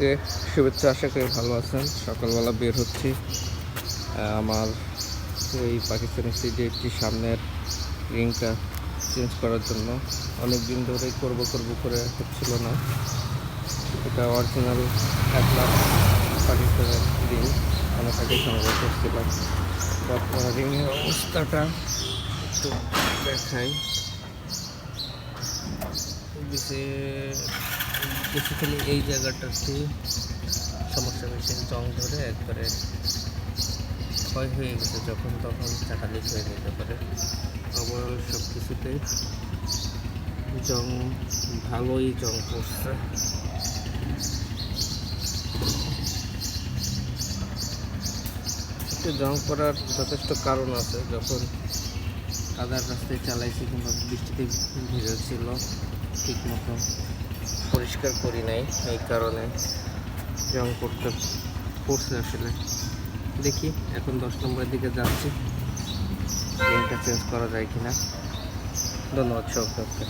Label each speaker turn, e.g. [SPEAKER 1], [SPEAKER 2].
[SPEAKER 1] যে শুভেচ্ছা, আশা করি ভালো আছেন। সকালবেলা বের হচ্ছি। আমার এই পাকিস্তানি সিডিএটির সামনের রিংটা চেঞ্জ করার জন্য অনেক দিন ধরেই করব করব করে হচ্ছিল না। এটা অরিজিনাল এক লাখ পাকিস্তানের রিং। অনেক আগে সংগ্রহ করছিলাম। বর্তমানে রিংয়ের অবস্থাটা একটু দেখাই। বেসিক্যালি এই জায়গাটাতে সমস্যা বেশি জং ধরে একবারে ক্ষয় হয়ে গেছে যখন তখন চাকা হয়ে যেতে পারে ওভারঅল সব কিছুতে জং, ভালোই জং পড়ছে জং করার যথেষ্ট কারণ আছে। যখন কাদার রাস্তায় চালাইছি কিংবা বৃষ্টিতে ভিজে ছিল ঠিক মতো পরিষ্কার করি নাই এই কারণে। জং করতে পড়ছে আসলে। দেখি, এখন দশ নম্বরের দিকে যাচ্ছি। ট্রেনটা চেঞ্জ করা যায় কি না ধন্যবাদ সবাইকে